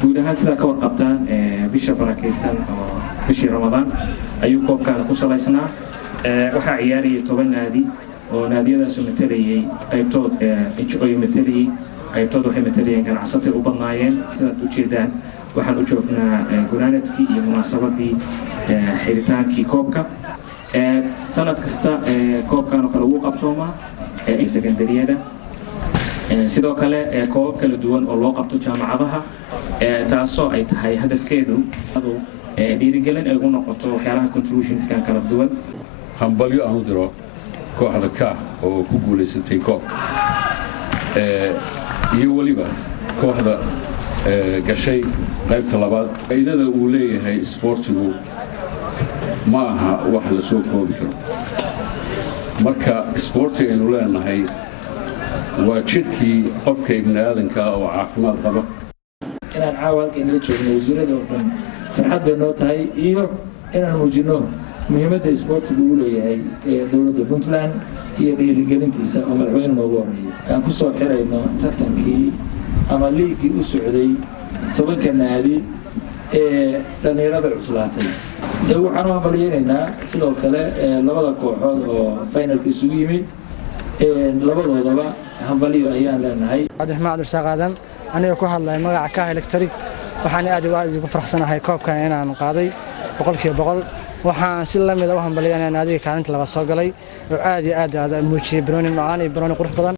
guud ahaan sida ka warqabtaan bisha barakeysan oo bishii Ramadaan ayuu koobkan ku salaysnaa waxa ciyaariyay 10 naadi oo naadiyadaas metelayay qaybtood ay metelayay qaybtood waxay metelayeen ganacsato u badnaayeen sida u jeedaan waxaan u joognaa gunaanadkii iyo munaasabadii xiritaankii koobka sanad kasta koobkan oo kale uu qabsoomaa secondariyada sidoo kale koobab kala duwan oo loo qabto jaamacadaha taasoo ay tahay hadafkeedu dhiirigelin ay ugu noqoto waxyaalaha contributionskan kala duwan hambalyo aan u diro kooxda ka oo ku guuleysatay koobka iyo waliba kooxda gashay qaybta labaad faa'iidada uu leeyahay sportigu ma aha wax la soo koobi karo marka sportiga aynu leenahay waa jidhkii qofka ibni aadanka oo caafimaad qaba inaan caawalka inla joogno wasiirada oo dhan farxad bay noo tahay iyo inaan muujino muhiimadda sportigu uu leeyahay dowladda Puntland iyo dhiirigelintiisa oo madaxweyne noogu horeeyay aan ku soo xirayno tartankii ama liigii u socday 10 naadi dhalinyarada cuslaatay waxaan u hambalyeynaa sidoo kale labada kooxood oo finalka isugu yimid labadoodaba hambalyo ayaan leenahay Cabdiraxmaan Abdulsaaq Aadan aniga ku hadlay magaca ka electric waxaan aad ugu faraxsanahay koobkan inaan qaaday 100% waxaan si la mid ah u hambalyeynaa naadiga kaalinta labaad soo galay oo aad iyo aad muujiyay Brownie macaan iyo Brownie qurux badan